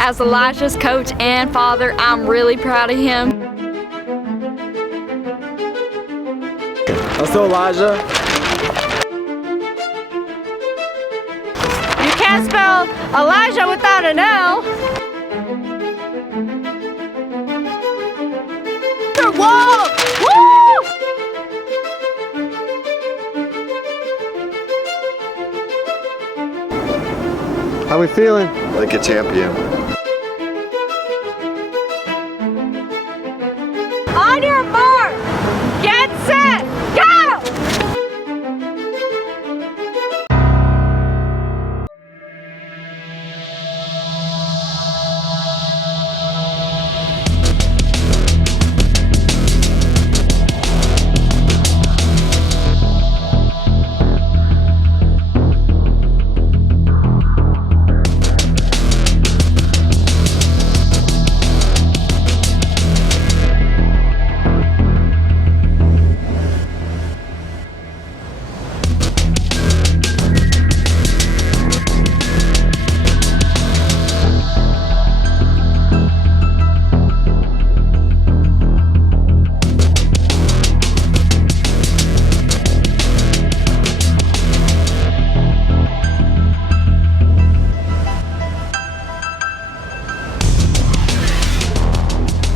As Elijah's coach and father, I'm really proud of him. Let's go, Elijah. You can't spell Elijah without an L. Whoa! Woo! How we feeling? Like a champion. On your mark, get set, go!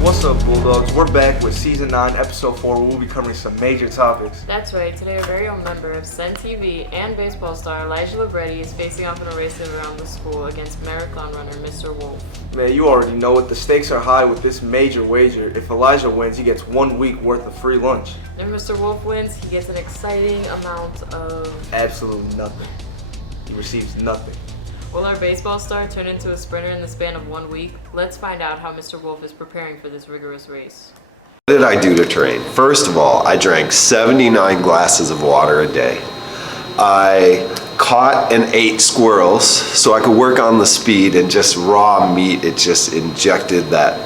What's up, Bulldogs? We're back with Season 9, Episode 4, where we'll be covering some major topics. That's right. Today, our very own member of Senn TV and baseball star Elijah Libretti is facing off in a race around the school against marathon runner Mr. Wolf. Man, you already know it. The stakes are high with this major wager. If Elijah wins, he gets 1 week worth of free lunch. If Mr. Wolf wins, he gets an exciting amount of... Absolutely nothing. He receives nothing. Will our baseball star turn into a sprinter in the span of 1 week? Let's find out how Mr. Wolf is preparing for this rigorous race. What did I do to train? First of all, I drank 79 glasses of water a day. I caught and ate squirrels so I could work on the speed, and just raw meat, it just injected that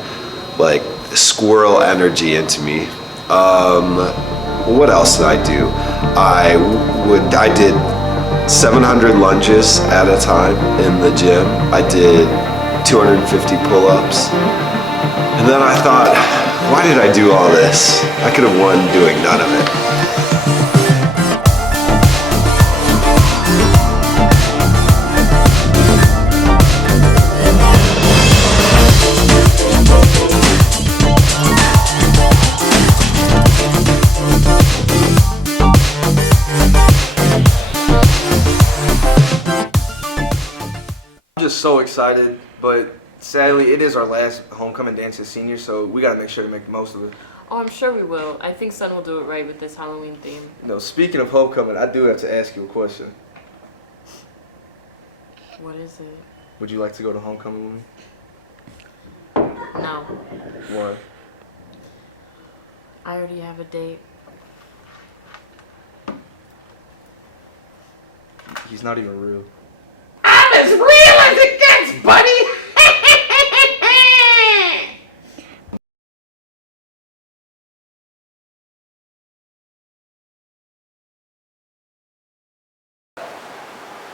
like squirrel energy into me. What else did I do? I did 700 lunges at a time in the gym. I did 250 pull-ups. And then I thought, why did I do all this? I could have won doing none of it. I'm just so excited, but sadly, it is our last homecoming dance as seniors, so we gotta make sure to make the most of it. Oh, I'm sure we will. I think Senn will do it right with this Halloween theme. No, speaking of homecoming, I do have to ask you a question. What is it? Would you like to go to homecoming with me? No. Why? I already have a date. He's not even real. I'm as real as it gets, buddy!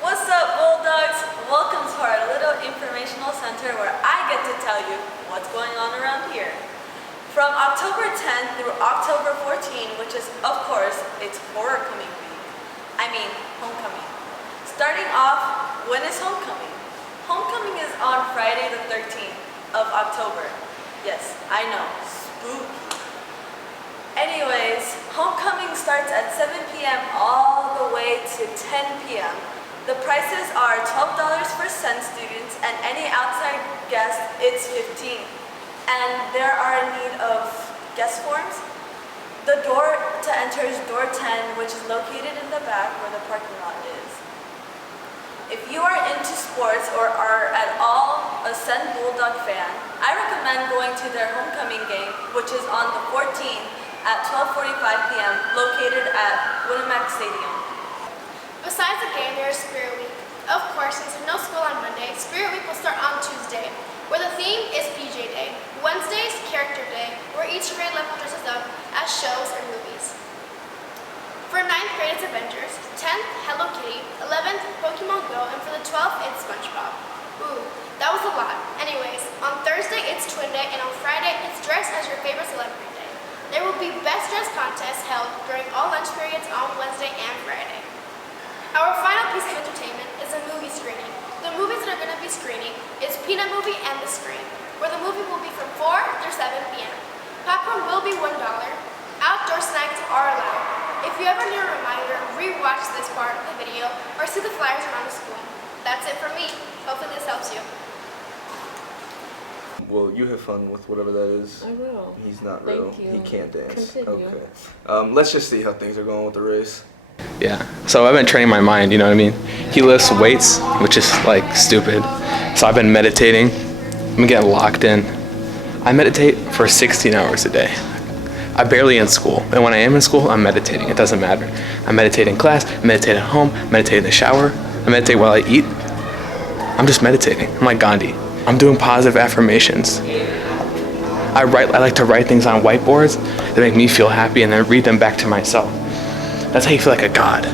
What's up, Bulldogs? Welcome to our little informational center where I get to tell you what's going on around here. From October 10th through October 14th, which is, of course, it's homecoming week. I mean, homecoming. Starting off, when is homecoming? Homecoming is on Friday the 13th of October. Yes, I know, spooky. Anyways, homecoming starts at 7 p.m. all the way to 10 p.m. The prices are $12 for Senn students, and any outside guest, it's $15. And there are in need of guest forms. The door to enter is door 10, which is located in the back where the parking lot is. If you are into sports or are at all a Senn Bulldog fan, I recommend going to their homecoming game, which is on the 14th at 12:45 p.m. located at Winnemac Stadium. Besides the game, there is Spirit Week. Of course, since there's no school on Monday, Spirit Week will start on Tuesday, where the theme is PJ Day. Wednesday is Character Day, where each grade level dresses up as shows or movies. For 9th grade, it's Avengers, 10th, Hello Kitty, 11th, Pokemon Go, and for the 12th, it's SpongeBob. Ooh, that was a lot. Anyways, dress contest held during all lunch periods on Wednesday and Friday. Our final piece of entertainment is a movie screening. The movies that are going to be screening is Peanut Movie and The Scream, where the movie will be from 4 through 7 p.m. Popcorn will be $1. Outdoor snacks are allowed. If you ever need a reminder, re-watch this part of the video or see the flyers around the school. That's it for me. Hopefully this helps you. Well, you have fun with whatever that is. I will. He's not Thank real. you. He can't dance. Continue. Okay. Let's just see how things are going with the race. Yeah. So I've been training my mind, you know what I mean? He lifts weights, which is like stupid. So I've been meditating. I'm getting locked in. I meditate for 16 hours a day. I'm barely in school. And when I am in school, I'm meditating. It doesn't matter. I meditate in class, I meditate at home, I meditate in the shower, I meditate while I eat. I'm just meditating. I'm like Gandhi. I'm doing positive affirmations. I like to write things on whiteboards that make me feel happy and then read them back to myself. That's how you feel like a god.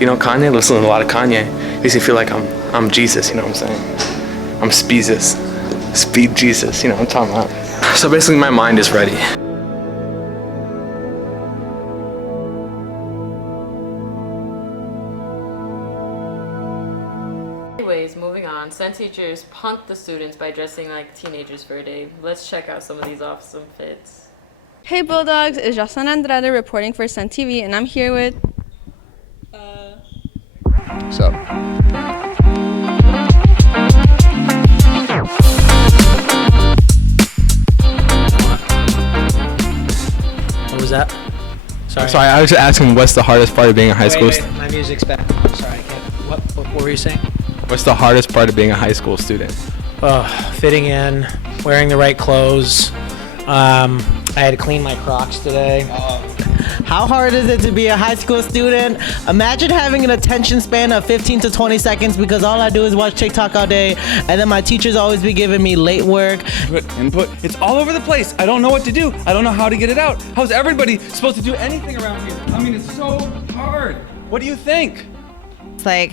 You know, Kanye, listening to a lot of Kanye, makes me feel like I'm Jesus, you know what I'm saying? I'm Speezus. Speed Jesus, you know what I'm talking about. So basically my mind is ready. Anyways, moving on. Senn teachers punk the students by dressing like teenagers for a day. Let's check out some of these awesome fits. Hey Bulldogs, it's Jocelyn Andrade reporting for Senn TV, and I'm here with... So. What was that? Sorry. Sorry, I was just asking what's the hardest part of being a high school student? My music's back. I'm sorry, I can't. What were you saying? What's the hardest part of being a high school student? Fitting in, wearing the right clothes. I had to clean my Crocs today. How hard is it to be a high school student? Imagine having an attention span of 15 to 20 seconds because all I do is watch TikTok all day, and then my teachers always be giving me late work. Input. It's all over the place. I don't know what to do. I don't know how to get it out. How's everybody supposed to do anything around here? I mean, it's so hard. What do you think? It's like,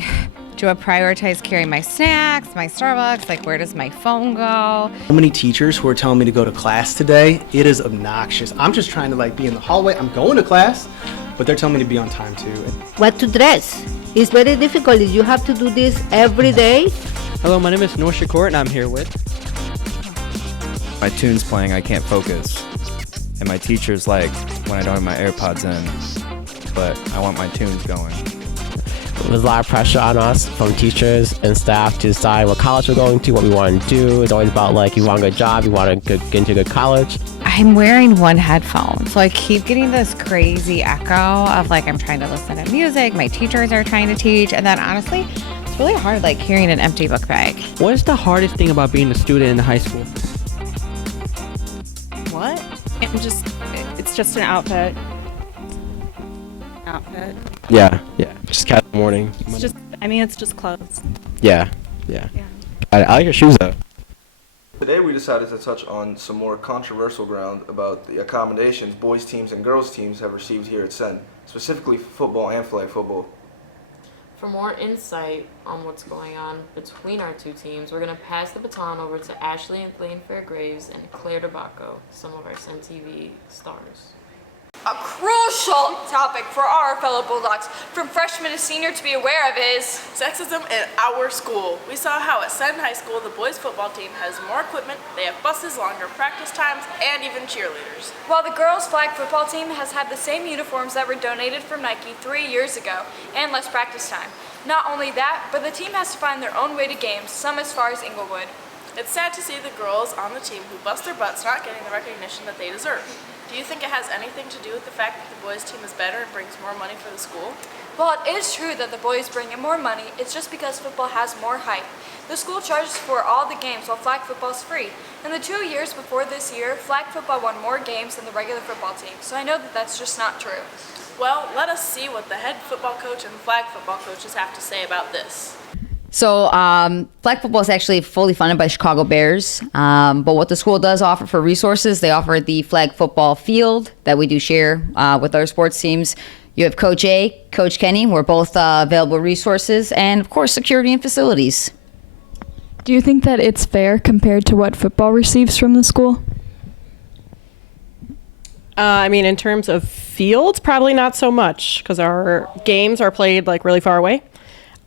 do I prioritize carrying my snacks, my Starbucks? Like, where does my phone go? So many teachers who are telling me to go to class today. It is obnoxious. I'm just trying to be in the hallway. I'm going to class, but they're telling me to be on time too. What to dress? It's very difficult. You have to do this every day. Hello, my name is Noor Shakur, and I'm here with... My tune's playing, I can't focus. And my teacher's like, when I don't have my AirPods in, but I want my tunes going. There's a lot of pressure on us from teachers and staff to decide what college we're going to, what we want to do. It's always about you want a good job, you want to get into a good college. I'm wearing one headphone, so I keep getting this crazy echo of I'm trying to listen to music, my teachers are trying to teach, and then honestly, it's really hard carrying an empty book bag. What is the hardest thing about being a student in high school? What? It's just an outfit. Yeah. Just casual morning. It's just clothes. Yeah. I like your shoes though. Today we decided to touch on some more controversial ground about the accommodations boys teams and girls teams have received here at Senn, specifically football and flag football. For more insight on what's going on between our two teams, we're going to pass the baton over to Ashley and Lane Fairgraves and Claire DeBacco, some of our Senn TV stars. A crucial topic for our fellow Bulldogs, from freshman to senior, to be aware of is sexism in our school. We saw how at Senn High School the boys football team has more equipment, they have buses, longer practice times, and even cheerleaders. While the girls flag football team has had the same uniforms that were donated from Nike 3 years ago and less practice time. Not only that, but the team has to find their own way to games, some as far as Inglewood. It's sad to see the girls on the team who bust their butts not getting the recognition that they deserve. Do you think it has anything to do with the fact that the boys team is better and brings more money for the school? While it is true that the boys bring in more money, it's just because football has more hype. The school charges for all the games while flag football is free. In the 2 years before this year, flag football won more games than the regular football team, so I know that that's just not true. Well, let us see what the head football coach and flag football coaches have to say about this. So flag football is actually fully funded by Chicago Bears. But what the school does offer for resources, they offer the flag football field that we do share with our sports teams. You have Coach A, Coach Kenny. We're both available resources, and of course, security and facilities. Do you think that it's fair compared to what football receives from the school? I mean, in terms of fields, probably not so much because our games are played like really far away.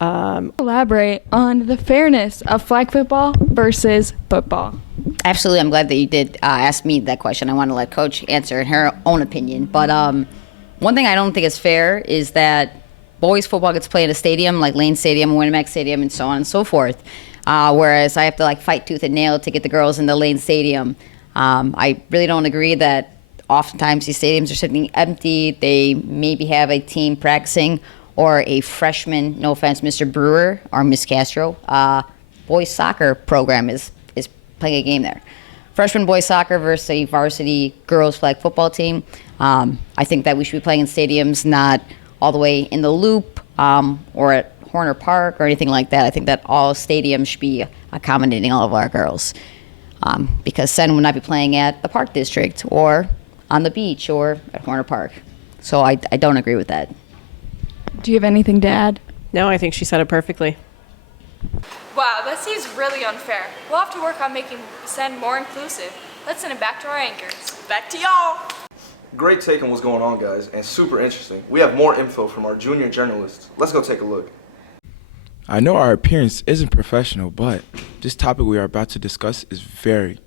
Elaborate on the fairness of flag football versus football. Absolutely. I'm glad that you did ask me that question. I want to let Coach answer in her own opinion. But one thing I don't think is fair is that boys football gets played in a stadium like Lane Stadium, Winamax Stadium, and so on and so forth. Whereas I have to like fight tooth and nail to get the girls in the Lane Stadium. I really don't agree that oftentimes these stadiums are sitting empty. They maybe have a team practicing or a freshman, no offense, Mr. Brewer or Miss Castro, boys soccer program is playing a game there. Freshman boys soccer versus a varsity girls flag football team. I think that we should be playing in stadiums not all the way in the Loop or at Horner Park or anything like that. I think that all stadiums should be accommodating all of our girls because Senn would not be playing at the Park District or on the beach or at Horner Park. So I don't agree with that. Do you have anything to add? No, I think she said it perfectly. Wow, that seems really unfair. We'll have to work on making Senn more inclusive. Let's send it back to our anchors. Back to y'all. Great take on what's going on, guys, and super interesting. We have more info from our junior journalists. Let's go take a look. I know our appearance isn't professional, but this topic we are about to discuss is very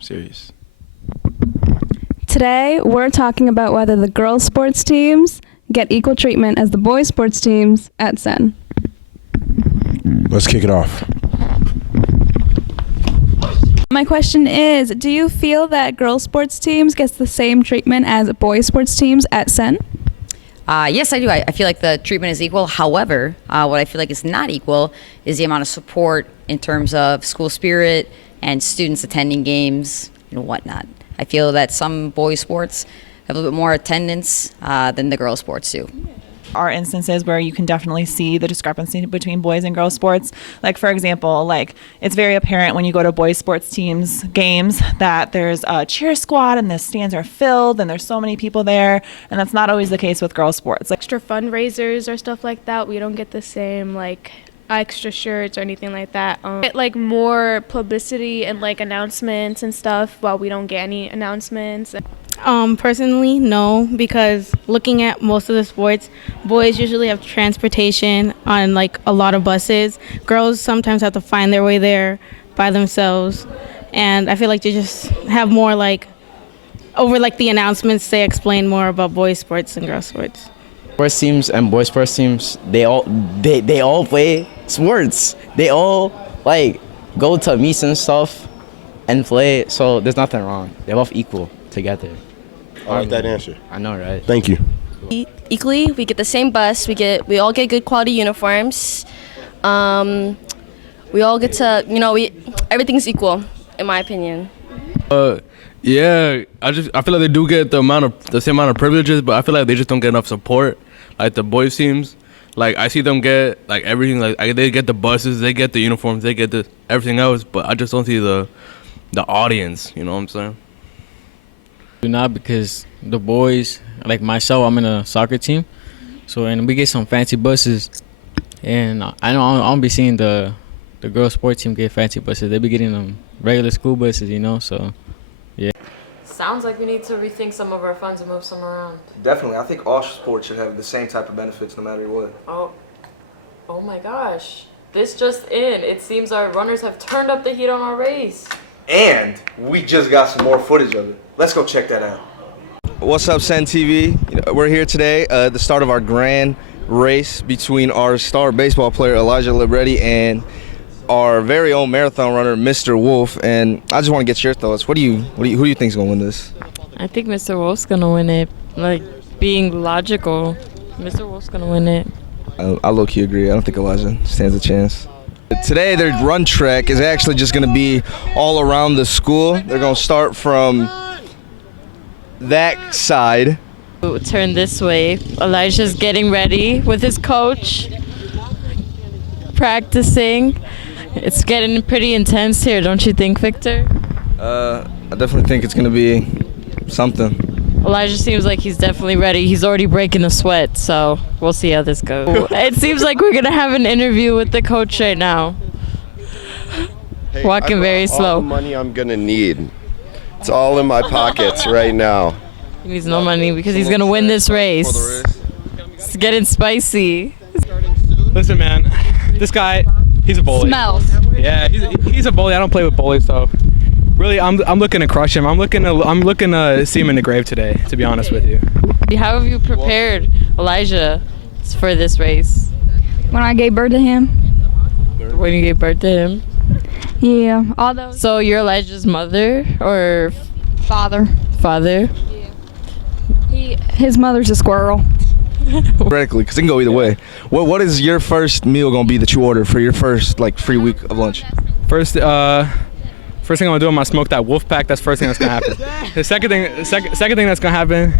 serious. Today, we're talking about whether the girls' sports teams get equal treatment as the boys' sports teams at Senn. Let's kick it off. My question is, do you feel that girls' sports teams gets the same treatment as boys' sports teams at Senn? Yes, I do. I feel like the treatment is equal. However, what I feel like is not equal is the amount of support in terms of school spirit and students attending games and whatnot. I feel that some boys' sports have a little bit more attendance than the girls' sports do. Are instances where you can definitely see the discrepancy between boys and girls sports. Like, for example, like it's very apparent when you go to boys sports teams games that there's a cheer squad and the stands are filled and there's so many people there, and that's not always the case with girls sports. Like extra fundraisers or stuff like that, we don't get the same like extra shirts or anything like that. Get like more publicity and like announcements and stuff while we don't get any announcements. Personally, no, because looking at most of the sports, boys usually have transportation on like a lot of buses. Girls sometimes have to find their way there by themselves, and I feel like they just have more like over like the announcements, they explain more about boys sports and girls sports. Sports teams and boys sports teams, they all play sports. They all like go to meets and stuff and play, so there's nothing wrong. They're both equal together. I like that answer. I know, right? Thank you. Equally, we get the same bus. We all get good quality uniforms. We all get to, everything's equal, in my opinion. Yeah, I feel like they do get the same amount of privileges, but I feel like they just don't get enough support. Like the boys teams, like I see them get like everything. Like they get the buses, they get the uniforms, they get everything else, but I just don't see the audience. You know what I'm saying? Do not, because the boys, like myself, I'm in a soccer team, and we get some fancy buses, and I know I'll be seeing the girls' sports team get fancy buses. They be getting them regular school buses, so yeah. Sounds like we need to rethink some of our funds and move some around. Definitely. I think all sports should have the same type of benefits no matter what. Oh my gosh. This just in. It seems our runners have turned up the heat on our race. And we just got some more footage of it. Let's go check that out. What's up, Senn TV? We're here today at the start of our grand race between our star baseball player Elijah Libretti and our very own marathon runner Mr. Wolf. And I just want to get your thoughts. Who do you think is gonna win this? I think Mr. Wolf's gonna win it. Like, being logical, Mr. Wolf's gonna win it. I low-key agree. I don't think Elijah stands a chance. Today, their run track is actually just going to be all around the school. They're going to start from that side. Turn this way. Elijah's getting ready with his coach, practicing. It's getting pretty intense here, don't you think, Victor? I definitely think it's going to be something. Elijah seems like he's definitely ready. He's already breaking a sweat, so we'll see how this goes. It seems like we're going to have an interview with the coach right now. Hey, walking very slow. All the money I'm going to need. It's all in my pockets right now. He needs no money because he's gonna win this race. It's getting spicy. Listen, man, this guy, he's a bully. Smells. Yeah, he's a bully. I don't play with bullies, so really, I'm looking to crush him. I'm looking to see him in the grave today. To be honest with you. How have you prepared Elijah for this race? When I gave birth to him. When you gave birth to him? Yeah. All those. So you're Elijah's mother or Father. father? His mother's a squirrel. Theoretically, because it can go either way. What is your first meal gonna be that you order for your first free week of lunch? First thing I'm gonna do, I'm gonna smoke that wolf pack. That's the first thing that's gonna happen. The second thing that's gonna happen,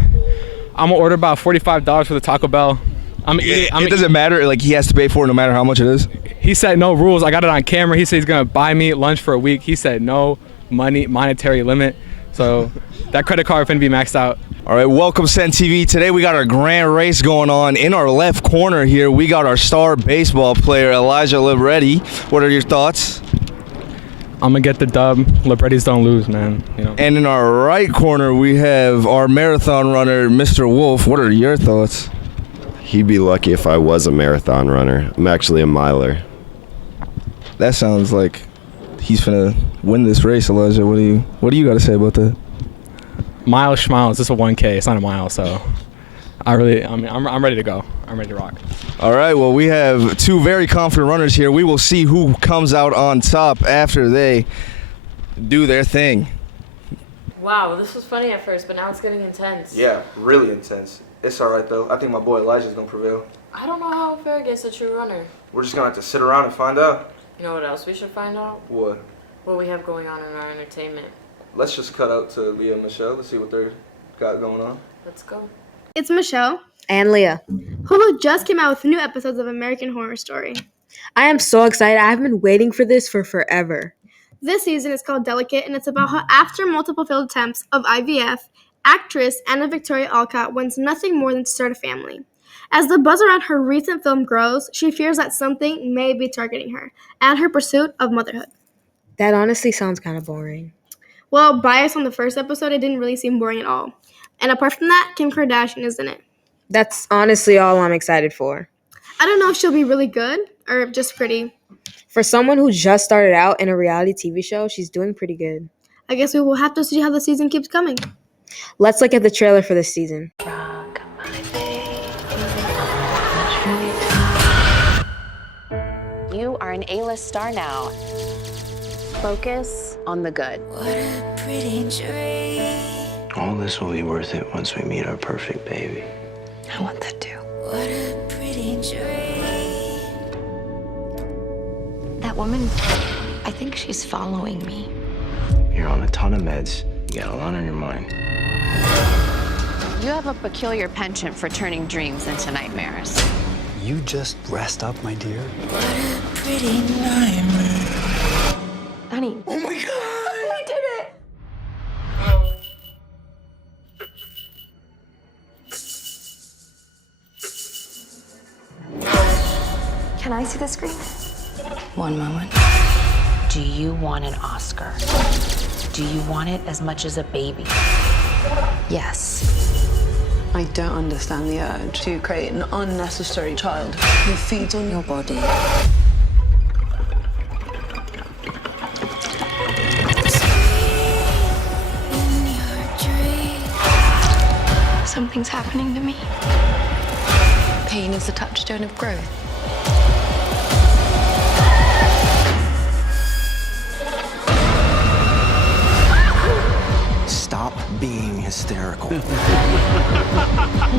I'm gonna order about $45 for the Taco Bell. It doesn't matter. Like, he has to pay for it no matter how much it is. He said no rules. I got it on camera. He said he's gonna buy me lunch for a week. He said no monetary limit. So that credit card finna be maxed out. All right, welcome Senn TV. Today we got our grand race going on. In our left corner here, we got our star baseball player, Elijah Libretti. What are your thoughts? I'm gonna get the dub. Libretti's don't lose, man. You know. And in our right corner, we have our marathon runner, Mr. Wolf. What are your thoughts? He'd be lucky if I was a marathon runner. I'm actually a miler. That sounds like he's finna win this race, Elijah. What do you got to say about that? Mile schmiles. This is a 1K. It's not a mile, so I'm ready to go. I'm ready to rock. All right. Well, we have two very confident runners here. We will see who comes out on top after they do their thing. Wow, this was funny at first, but now it's getting intense. Yeah, really intense. It's all right though. I think my boy Elijah's gonna prevail. I don't know how fair against a true runner. We're just gonna have to sit around and find out. You know what else we should find out? What? What we have going on in our entertainment. Let's just cut out to Leah and Michelle to see what they're got going on. Let's go. It's Michelle. And Leah. Hulu just came out with new episodes of American Horror Story. I am so excited. I've been waiting for this for forever. This season is called Delicate, and it's about how after multiple failed attempts of IVF, actress Anna Victoria Alcott wants nothing more than to start a family. As the buzz around her recent film grows, she fears that something may be targeting her and her pursuit of motherhood. That honestly sounds kind of boring. Well, biased on the first episode, it didn't really seem boring at all. And apart from that, Kim Kardashian is in it. That's honestly all I'm excited for. I don't know if she'll be really good or just pretty. For someone who just started out in a reality TV show, she's doing pretty good. I guess we will have to see how the season keeps coming. Let's look at the trailer for this season. You are an A-list star now. Focus on the good. What a pretty dream. All this will be worth it once we meet our perfect baby. I want that too. What a pretty dream. That woman, I think she's following me. You're on a ton of meds. You got a lot on your mind. You have a peculiar penchant for turning dreams into nightmares. You just rest up, my dear. What a pretty nightmare. Honey. Oh my God! We did it! Can I see the screen? One moment. Do you want an Oscar? Do you want it as much as a baby? Yes. I don't understand the urge to create an unnecessary child who feeds on your body. Something's happening to me. Pain is the touchstone of growth. Stop being hysterical.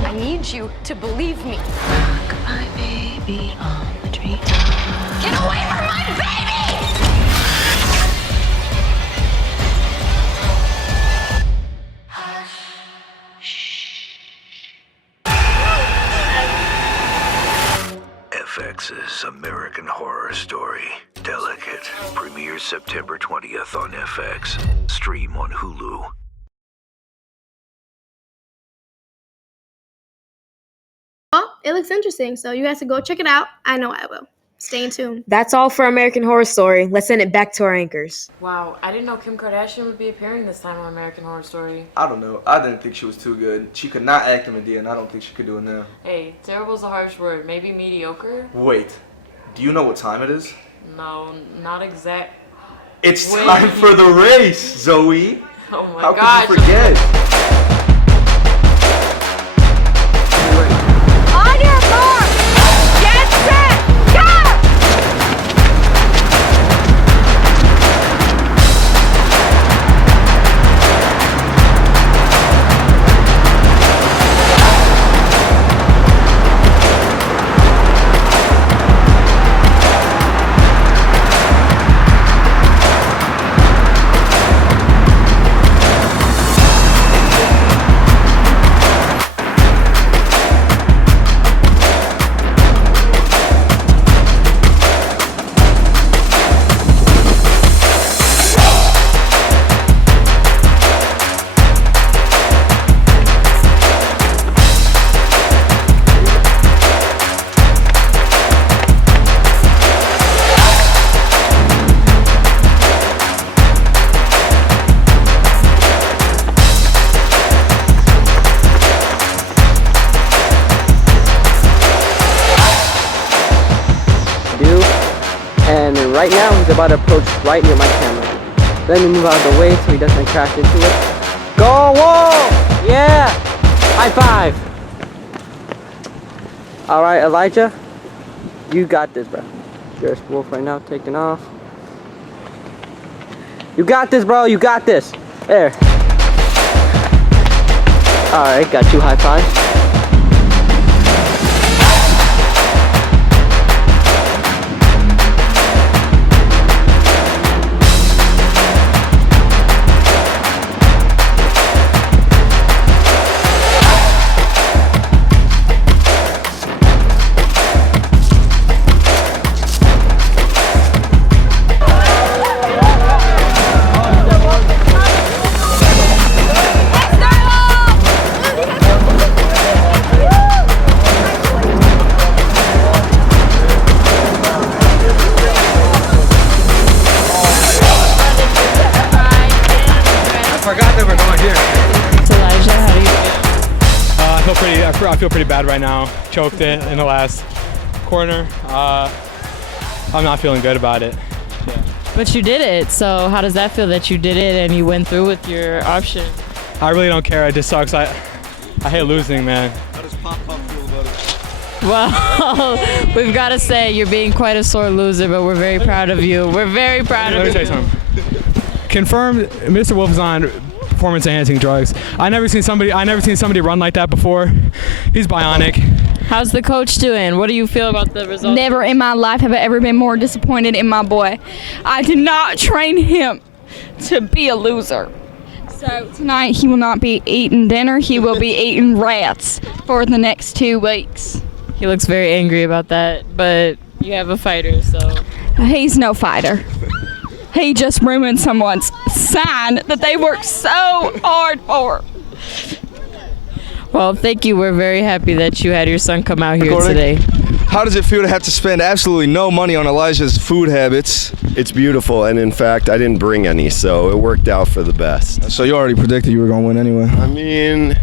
I need you to believe me. My baby on the tree. Get away from my baby! FX's American Horror Story, Delicate, premieres September 20th on FX. Stream on Hulu. Well, it looks interesting, so you guys can go check it out. I know I will. Stay tuned. That's all for American Horror Story. Let's send it back to our anchors. Wow, I didn't know Kim Kardashian would be appearing this time on American Horror Story. I don't know. I didn't think she was too good. She could not act in Medea, and I don't think she could do it now. Hey, terrible's a harsh word. Maybe mediocre? Wait, do you know what time it is? No, not exact. It's Wait. time for the race, Zoe. Oh my How gosh. could you forget? On your mark! Get set! Go! And right now he's about to approach right near my camera. Let me move out of the way so he doesn't crash into it. Go Wolf! Yeah! High five! Alright, Elijah, you got this, bro. There's Wolf right now taking off. You got this, bro, you got this. There. Alright, got 2 high fives. I feel pretty bad right now. Choked it in the last corner. I'm not feeling good about it. Yeah. But you did it, so how does that feel that you did it and you went through with your option? I really don't care. It just sucks. I hate losing, man. How does Pop feel about it? Well, we've got to say you're being quite a sore loser, but we're very proud of you. We're very proud of you. Let me tell you something. Confirmed, Mr. Wolf is on performance-enhancing drugs. I never seen somebody run like that before. He's bionic. How's the coach doing? What do you feel about the results? Never in my life have I ever been more disappointed in my boy. I did not train him to be a loser. So tonight he will not be eating dinner. He will be eating rats for the next 2 weeks. He looks very angry about that, but you have a fighter, so. He's no fighter. He just ruined someone's sign that they worked so hard for. Well, thank you. We're very happy that you had your son come out here today. How does it feel to have to spend absolutely no money on Elijah's food habits? It's beautiful, and in fact, I didn't bring any, so it worked out for the best. So you already predicted you were going to win anyway? I mean,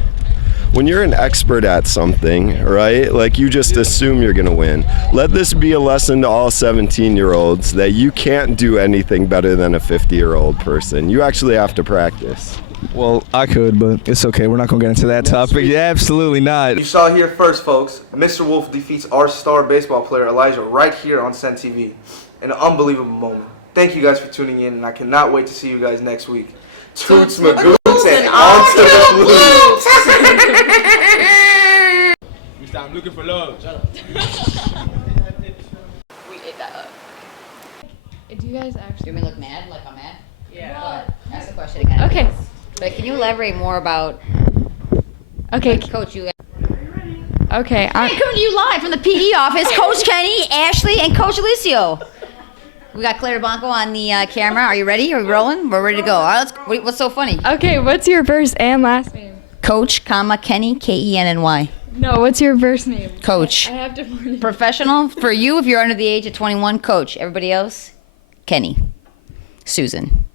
when you're an expert at something, right, like you just assume you're going to win. Let this be a lesson to all 17-year-olds that you can't do anything better than a 50-year-old person. You actually have to practice. Well, I could, but it's okay. We're not going to get into that topic. Yeah, absolutely not. You saw here first, folks. Mr. Wolf defeats our star baseball player, Elijah, right here on Senn TV. An unbelievable moment. Thank you guys for tuning in, and I cannot wait to see you guys next week. Toots Magoots and on to the blues. I'm looking for love. Shut up. We ate that up. Do you guys actually... Do you look mad? Like I'm mad? Yeah. Ask the question again. Okay. But can you elaborate more about... Okay. Like, Coach, you... Okay. I'm coming to you live from the PE office. Coach Kenny, Ashley, and Coach Alicio. We got Claire Blanco on the camera. Are you ready? Are we rolling? We're ready to go. All right, what's so funny? Okay, what's your first and last name? Coach, Kenny, Kenny. No, what's your first name? Coach. I have to. Professional for you if you're under the age of 21. Coach. Everybody else, Kenny. Susan.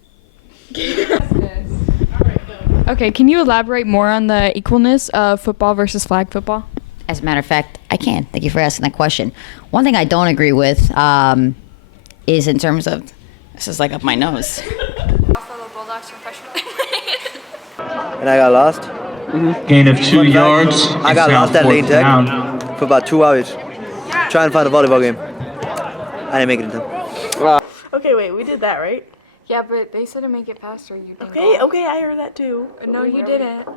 Okay, can you elaborate more on the equalness of football versus flag football? As a matter of fact, I can. Thank you for asking that question. One thing I don't agree with is in terms of, this is like up my nose. And I got lost. Gain of 2 yards. I got It's now lost at Lane 4th Tech down. for about 2 hours trying to find a volleyball game. I didn't make it in time. Okay, wait, we did that, right? Yeah, but they said to make it faster. You didn't Okay, go. okay, I heard that too. No, you didn't.